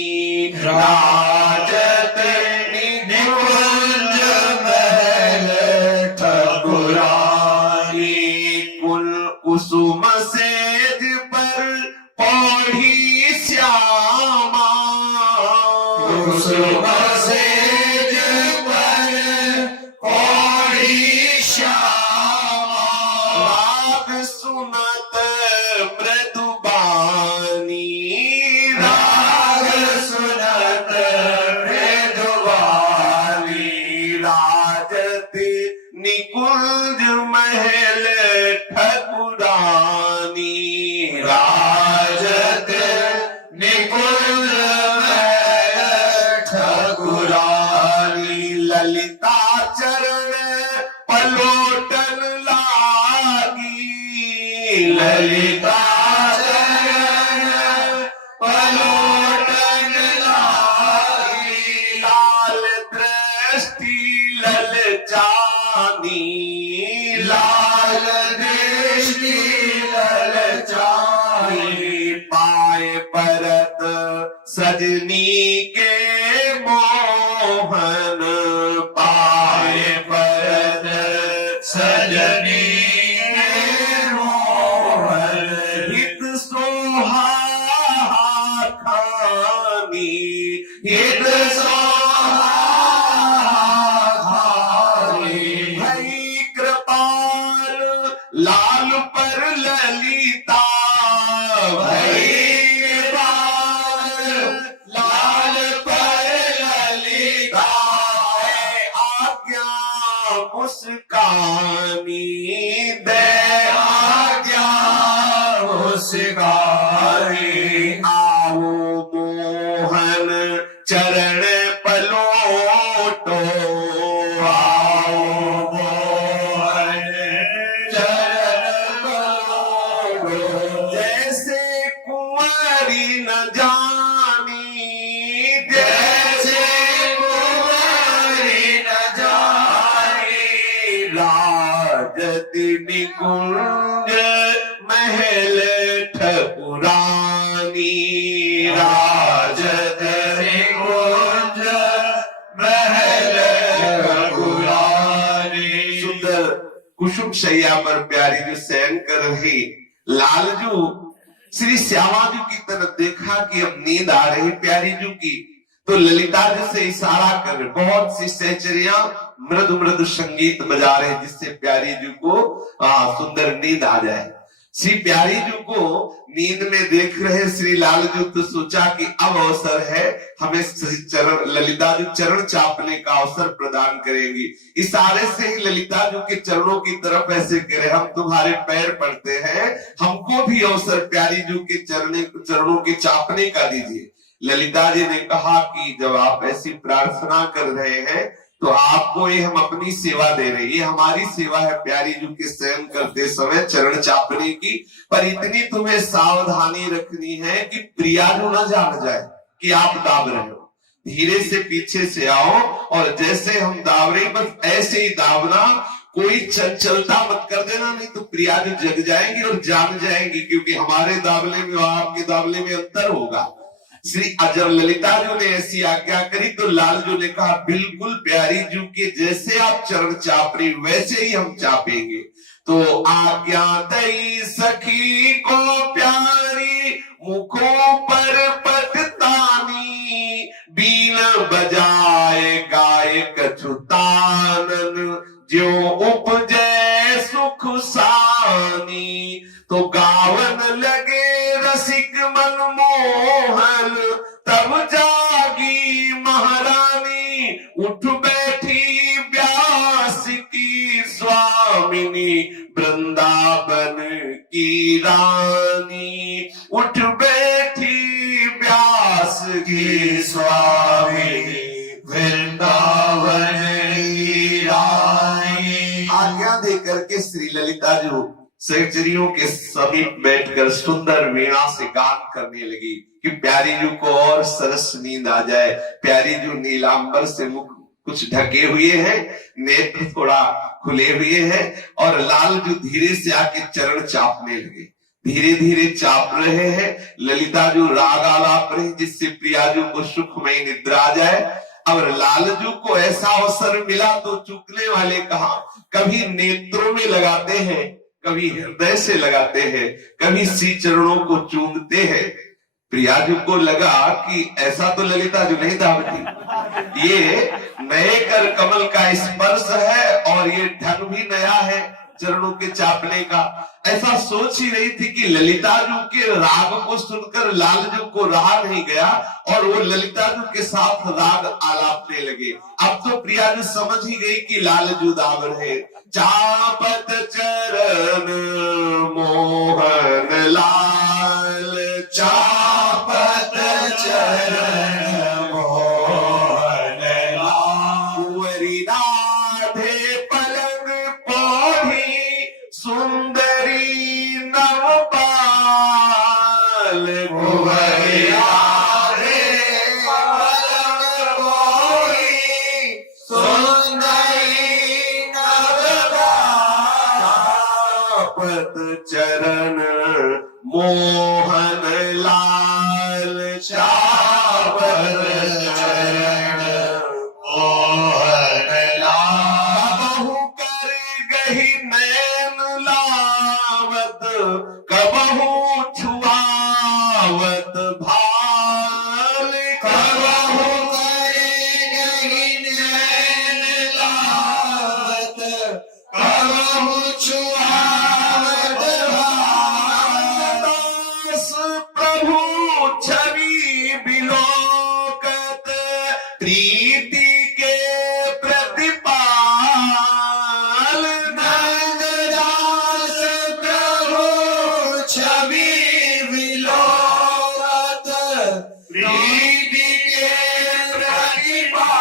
राजत निकुंज महल ठकुरानी, कुल कुसुम सेज पर पौड़ी श्यामा, कुसुम सेज पर पौड़ी श्यामा, राग सुनत मृदुबानी, राग सुनत मृदुबानी, राजत निकुंज महल ठकुरानी, राजत निकुंज महल ठकुरानी, ललिता चरण पलोटन लागी, ललिता चरण पलोटन लागी, लाल दृष्टि ललचानी, लाल दृष्टि ललचानी, पाए परत सजनी के मोहन, पाए परत सजनी के मोहन, हित सोहा खानी, हित सोहा खानी, भई कृपाल लाल पर ललिता, भई कृपाल लाल पर ललिता, है आज्ञा मुस्कानी, दे आज्ञा मुस्कानी, आओ मोहन चरण पलोटो, आओ मोहन चरण पलोटो, जैसे कुंवारी न जानी, जैसे कुंवारी न जानी, राजत निकुंज महल ठकुरानी, राजत निकुंज महल ठकुरानी। सुंदर कुसुम शैया पर प्यारी जो शयन कर रही, लालजू श्री श्यामा जी की तरफ देखा कि अब नींद आ रही प्यारी जू की, तो ललिता जी से इशारा कर बहुत सी सहचरियां मृदु मृदु संगीत बजा रहे जिससे प्यारी जू को सुंदर नींद आ जाए। श्री प्यारी जू को नींद में देख रहे श्री लालजू तो सोचा कि अब अवसर है, हमें चरण ललिता जू चरण चापने का अवसर प्रदान करेंगी। इशारे से ही ललिता जू के चरणों की तरफ ऐसे करे, हम तुम्हारे पैर पड़ते हैं, हमको भी अवसर प्यारी जू के चरणों के चापने का दीजिए। ललिता जी ने कहा कि जब आप ऐसी प्रार्थना कर रहे हैं तो आपको ये हम अपनी सेवा दे रहे हैं, ये हमारी सेवा है प्यारी जू के शयन करते समय चरण चापने की, पर इतनी तुम्हें सावधानी रखनी है कि प्रियाजू न जान जाए कि आप दाब रहे हो। धीरे से पीछे से आओ और जैसे हम दाब रहे बस ऐसे ही दाबना, कोई चंचलता मत कर देना, नहीं तो प्रिया जी जग जाएंगी और जान जाएंगी, क्योंकि हमारे दावले में और आपके दावले में अंतर होगा। श्री जब ललिता जी ने ऐसी आज्ञा करी तो लाल जी ने कहा बिल्कुल प्यारी जू के जैसे आप चरण चाप रही वैसे ही हम चापेंगे। तो आज्ञा दई सखी को प्यारी मुखों पर पटतानी, बीन बजाए गायक छुतानन ज्यों उपजै सुख सानी। तो गावन लगे रसिक मनमोहन, तब जागी महारानी उठ बैठी व्यास की स्वामिनी, वृंदावन की रानी उठ बैठी व्यास की स्वामिनी, वृंदावन की रानी। आज्ञा देकर के श्री ललिता जी सहचरियों के समीप बैठकर सुंदर वीणा से गान करने लगी कि प्यारी जू को और सरस नींद आ जाए। प्यारी जू नीलांबर से मुख कुछ ढके हुए हैं, नेत्र थोड़ा खुले हुए हैं और लाल जू धीरे से आके चरण चापने लगे, धीरे धीरे चाप रहे हैं। ललिता जू राग आलाप रहे जिससे प्रिया जू को सुखमय निद्रा आ जाए। और लालजू को ऐसा अवसर मिला तो चूकने वाले कहा, कभी नेत्रों में लगाते हैं, कभी हृदय से लगाते हैं, कभी श्री चरणों को चूमते हैं। प्रियाजू को लगा कि ऐसा तो ललिता जो नहीं दावती, ये नए कर कमल का स्पर्श है और ये ढंग भी नया है चरणों के चापने का। ऐसा सोच ही रही थी कि ललिता जू के राग को सुनकर लालजू को रहा नहीं गया और वो ललिता जू के साथ राग आलापने लगे। अब तो प्रियाजू समझ ही गई कि लालजू दावर है। चापत चरण मोहन लाल, चापत चरण मोहन लाल, कुंवरी राधे पलंग पौड़ी सुंदरी नवपाल, कुंवरी राधे पलंग पौड़ी सुंदरी चापत चरण मोहन लाल, चापत चरण मोहन लाल। कबहू कर गही नैन लावत, कबहू छुआवत भाल, कबहू करेगी नैन लावत, कबहू छुआवत भाल। दास प्रभु छवि बिलोकत, प्रीति के प्रतिपाल, नंददास प्रभु छवि विलोकत, प्रीति के प्रतिपाल।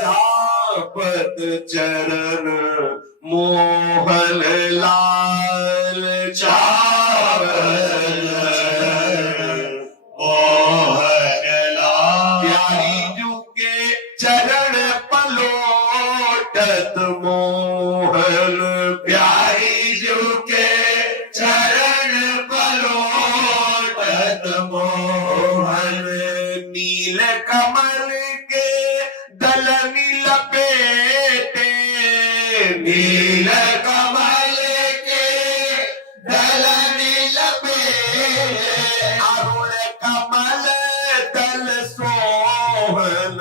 चापत चरण मोहन लाल, चापत चरण मोहन लाल। प्यारी जू के चरण पलोटत मोहन, प्यारी जू के चरण पलोटत मोहन, नील कमल के दलनी लपेटे, नील कमल के दलनी लपेटे, अरुण कमल दल सोहन,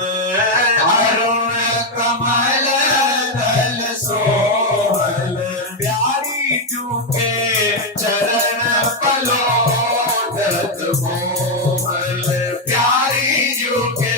अरुण कमल दल सोहन। प्यारी जू के चरण पलोटत मोहन, प्यारी जू के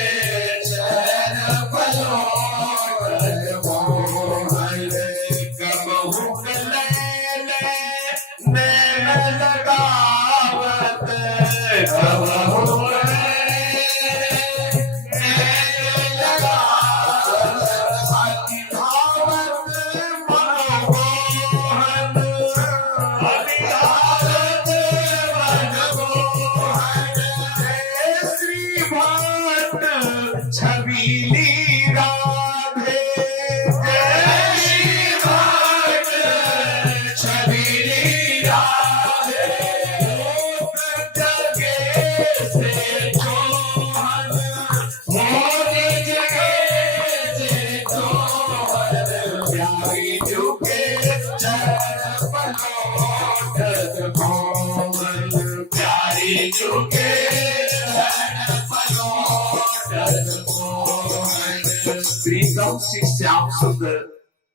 जुगे रहन पलोटन मोहन। प्रीतम श्री श्याम सुंदर,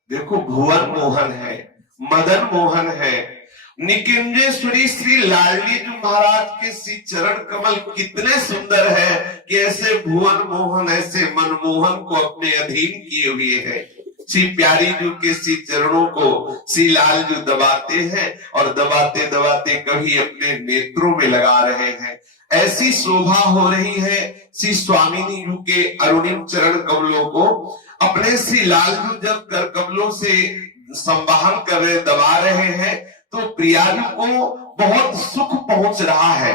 देखो भुवन मोहन है, मदन मोहन है, निकुंजेश्वरी श्री लाडली जी महाराज के श्री चरण कमल कितने सुंदर है कि ऐसे भुवन मोहन, ऐसे मनमोहन को अपने अधीन किए हुए हैं। श्री प्यारी जी के श्री चरणों को श्री लाल जी दबाते हैं और दबाते दबाते कभी अपने नेत्रों में लगा रहे हैं। ऐसी शोभा हो रही है श्री स्वामिनी जी के अरुणिम चरण कमलों को। अपने श्री लाल जी जब कर कमलों से संवाहन कर रहे, दबा रहे हैं, तो प्रिया जी को बहुत सुख पहुंच रहा है।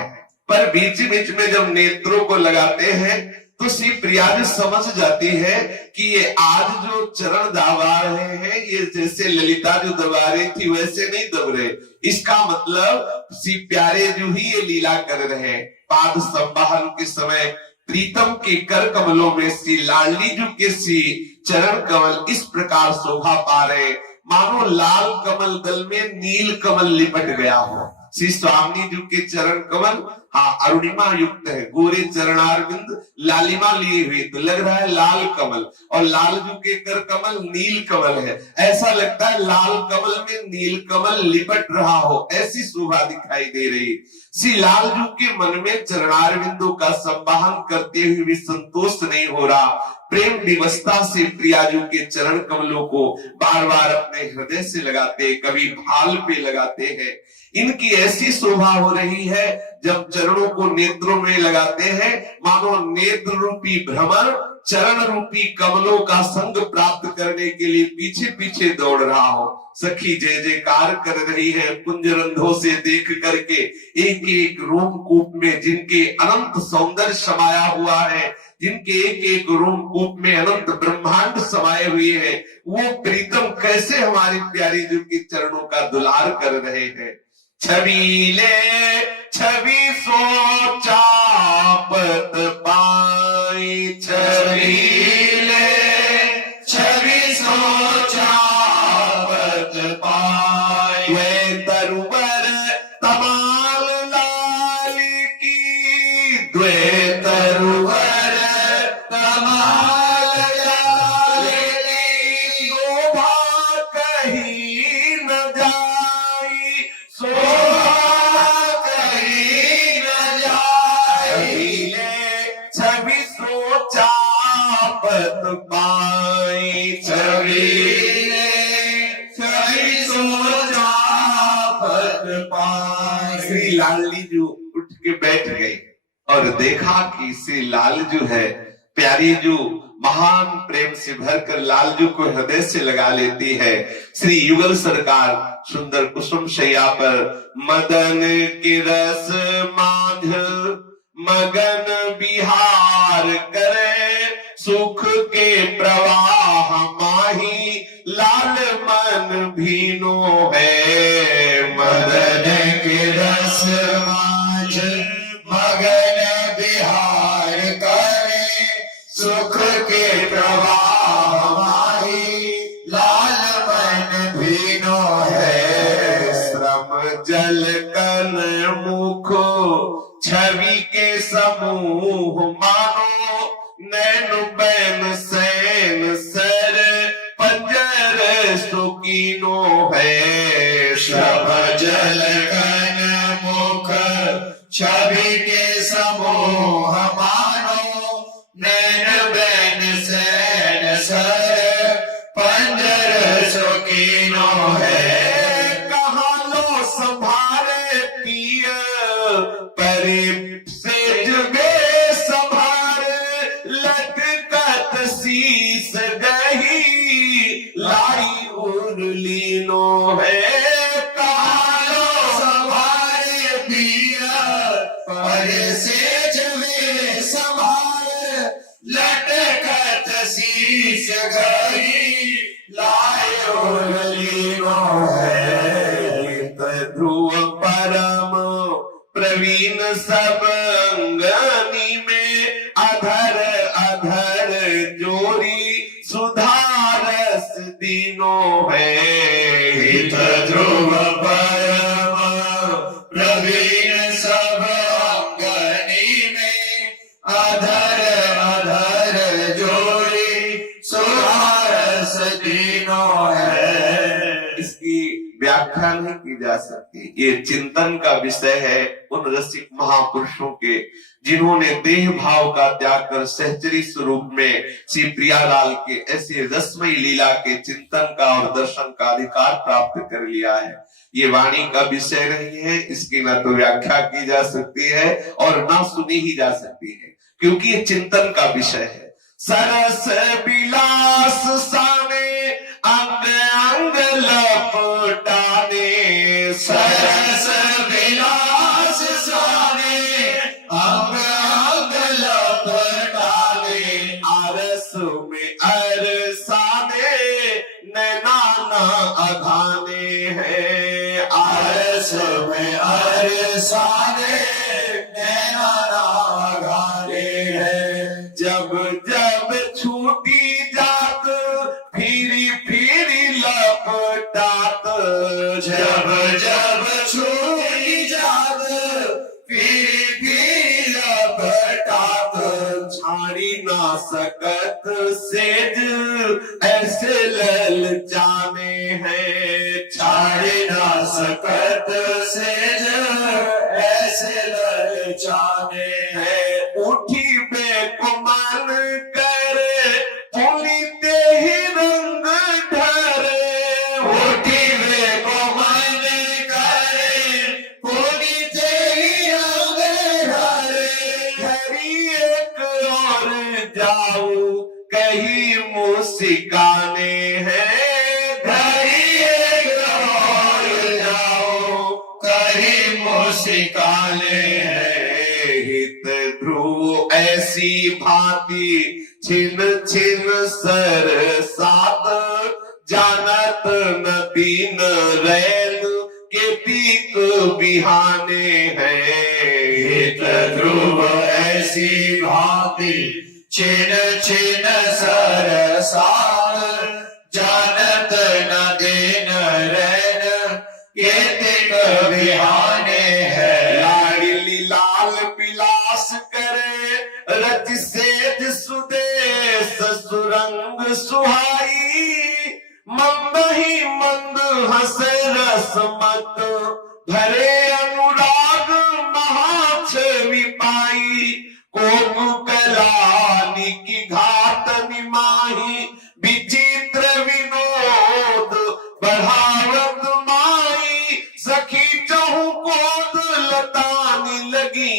पर बीच बीच में जब नेत्रों को लगाते हैं तो श्री प्रिया जी समझ जाती है कि ये आज जो चरण दबा रहे हैं, ये जैसे ललिता जो दबा रही थी वैसे नहीं दब रहे। इसका मतलब श्री प्यारे जो ही ये लीला कर रहे हैं। पाद संवाहन के समय प्रीतम के कर कमलों में श्री लाडली जी के श्री चरण कमल इस प्रकार शोभा पा रहे, मानो लाल कमल दल में नील कमल लिपट गया हो। श्री स्वामी जी के चरण कमल अरुणिमा युक्त है, गोरे चरणारविंद लालिमा लिए हुए, तो लग रहा है लाल कमल, और लाल जी के कर कमल नील कमल है। ऐसा लगता है लाल कमल में नील कमल लिपट रहा हो, ऐसी शोभा दिखाई दे रही। श्री लाल जी के मन में चरणारविंदों का संवाहन करते हुए भी संतोष नहीं हो रहा। प्रेम विवस्था से प्रिया जी के चरण कमलों को बार बार अपने हृदय से लगाते, कभी भाल पे लगाते हैं। इनकी ऐसी शोभा हो रही है, जब चरणों को नेत्रों में लगाते हैं, मानो नेत्र रूपी भ्रमर चरण रूपी कमलों का संग प्राप्त करने के लिए पीछे पीछे दौड़ रहा हो। सखी जय जयकार कर रही है कुंजरंधों से देख करके, एक एक रोमकूप में जिनके अनंत सौंदर्य समाया हुआ है, जिनके एक एक रोमकूप में अनंत ब्रह्मांड समाये हुए हैं, वो प्रीतम कैसे हमारी प्यारी जी के चरणों का दुलार कर रहे हैं। छबीले छवि सोचा पत पाई, छबीले छवि सोचा पत पाई, वे तरुवर तमाल लाल की, द्वे तरुवर तमाल लाल की, शोभा कहीं न जाई, शोभा कहीं न जाई, छवि सोचा पत पाई, छबीले छवि सोचा पत पाई। श्री लाडली जी उठ के बैठ गए और देखा कि श्री लाल जो है, प्यारी जो महान प्रेम से भरकर लाल जी को हृदय से लगा लेती है। श्री युगल सरकार सुंदर कुसुम शैया पर मदन के रस मांझ मगन बिहार करे, सुख के प्रवाह माही लाल मन भीनो है। मदन के रस मांझ मगन बिहार करे, सुख के प्रवाह माही लाल मन भीनो है। श्रम जल कन मुख छवि के समूह मानो, नैन बैन सैन सर पंजर सुकीनो है। श्रम जल कन मुख छवि के समूह मानो, नैन बैन सैन सर पंजर सुकीनो है। कहाँ लो संभारे पिय परे सेज में संभारे, लटकत शीस गही लाई उर्लीनो है। कहाँ लो संभारे पिया परे सेज में संभारे, लटकत शीस गही लाए उर्लीनो है। ध्रुव परम प्रवीण सब अंगनी में, अधर अधर जोरी सुधारस दीनो है। हित ध्रुव परम प्रवीण सब सकती। ये चिंतन का विषय है उन रसिक महापुरुषों के जिन्होंने देह भाव का त्याग कर सहचरी स्वरूप में श्री प्रियालाल के ऐसे रसमयी लीला के चिंतन का और दर्शन का अधिकार प्राप्त कर लिया है। ये वाणी का विषय नहीं है, इसकी न तो व्याख्या की जा सकती है और न सुनी ही जा सकती है, क्योंकि ये चिंतन का विषय है। सरस विलास साने अंग अंग लपटाने, सरस विलास साने अंग अंग लपटाने, आरस में अरसाने नैना न अघाने हैं, आरस में अरसाने नैना न अघाने हैं। जब जब छूटी जात फिरी फिरी लपटात, जब जब छूटी जात फिरी फिरी लपटात, छाड़ी ना सकत सेज ऐसे ललचाने हैं, छाड़ी ना सकत सेज ऐसे ललचाने हैं। उठी बेकुमान करे पुलिते ही रंग ढरे, उठी वे को मन करे पुनीते ही रंग ढरे, घरी एक और जाऊं कहीं मुस्काने हैं, घरी एक और जाओ कहीं मुस्काने हैं। हित ध्रुव ऐसी भांति छिन छिन सर सात, जानत न दीन रैन के पीक बिहाने हैं। हित ध्रुव ऐसी भांति छिन छिन सर सात, जानत न दिन रैन केतिक बिहाने हैं। लाडली लाल विलास करे रच सेज सुदेश सुरंग सुहाई, मंद ही मंद हंसे रसमत भरे अनुराग महाछवि पाई, कोकुकलानी की घाट निमाही विचित्र विनोद बढ़ावत माई, सखी चहु कोद लतानी लगी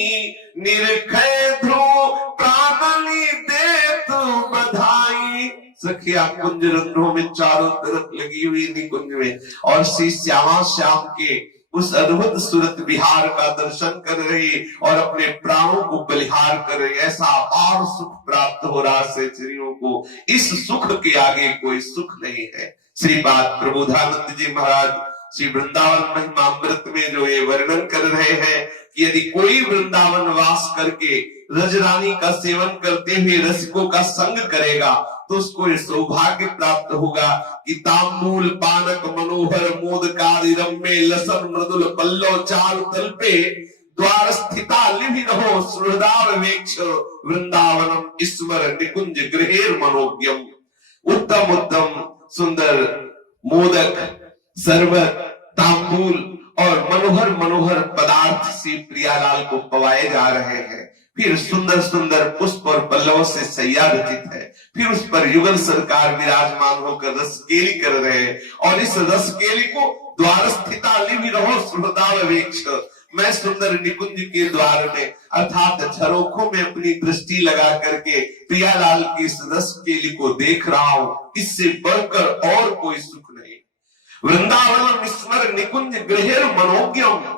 निरखै ध्रुव प्राणली देत बधाई। सखिया कुंज रंध्रों में चारों तरफ लगी हुई निकुंज में और श्री श्यामा श्याम के उस अद्भुत सूरत विहार का दर्शन कर रही और अपने प्राणों को बलिहार कर रही। ऐसा अपार सुख प्राप्त हो रहा सहचरियों को, इस सुख के आगे कोई सुख नहीं है। श्रीपाद प्रबोधानंद जी महाराज श्री वृंदावन महिमामृत में जो ये वर्णन कर रहे हैं कि यदि कोई वृंदावन वास करके रजरानी का सेवन करते हुए रसिकों का संग करेगा तो उसको ये सौभाग्य प्राप्त होगा कि तांबूल पानक मनोहर मोदकारी रम्य लसन मृदुल पल्लव चारु तल्पे द्वार स्थिता लिभि रहो सुहृदावेक्ष वृंदावनम ईश्वर निकुंज गृहेर मनोज्ञम। उत्तम उत्तम सुंदर मोदक शरबत तांबूल और मनोहर मनोहर पदार्थ श्री प्रियालाल को पवाए जा रहे हैं। फिर सुंदर सुंदर पुष्प और पल्लवों से सैया रचित है, फिर उस पर युगल सरकार विराजमान होकर रसकेली कर रहे हैं और इस रसकेली को द्वार स्थिता लिभि रहो सुहृदावेक्ष, मैं सुंदर निकुंज के द्वार में अर्थात झरोखों में अपनी दृष्टि लगा करके प्रियालाल की इस रसकेली को देख रहा हूं, इससे बढ़कर और कोई सुख नहीं। वृंदावन स्मर निकुंज गृहेर मनोज्ञम,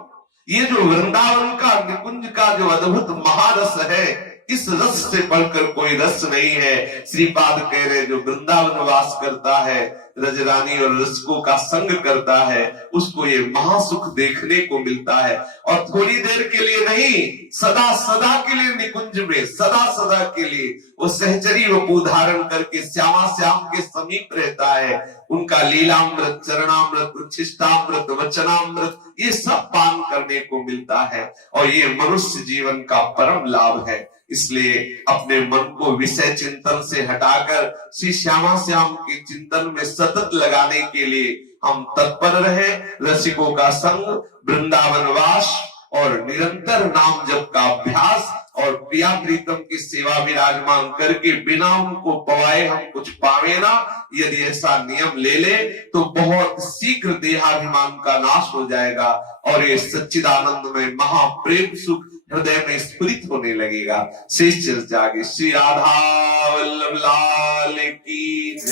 ये जो वृंदावन का निकुंज का जो अद्भुत महारस है, इस रस से बढ़कर कोई रस नहीं है। श्रीपाद कह रहे जो वृंदावन वास करता है, रजरानी और रसिकों का संग करता है, उसको ये महासुख देखने को मिलता है। और थोड़ी देर के लिए नहीं, सदा सदा के लिए निकुंज में सदा सदा के लिए वो सहचरी वपू धारण करके श्यामा श्याम के समीप रहता है। उनका लीलामृत, चरणामृत, उच्छिष्टामृत, वचनामृत, ये सब पान करने को मिलता है और ये मनुष्य जीवन का परम लाभ है। इसलिए अपने मन को विषय चिंतन से हटाकर श्री श्यामा श्याम के चिंतन में सतत लगाने के लिए हम तत्पर रहे रसिकों का संग, वृंदावनवास और निरंतर नाम जप का अभ्यास और प्रिया प्रीतम की सेवा विराजमान करके बिना उनको पवाए हम कुछ पावे ना। यदि ऐसा नियम ले ले तो बहुत शीघ्र देहाभिमान का नाश हो जाएगा और ये सच्चिदानंद में महाप्रेम सुख हृदय में स्फुरित होने लगेगा। शेष जागे। श्री राधा वल्लभ लाल की जय।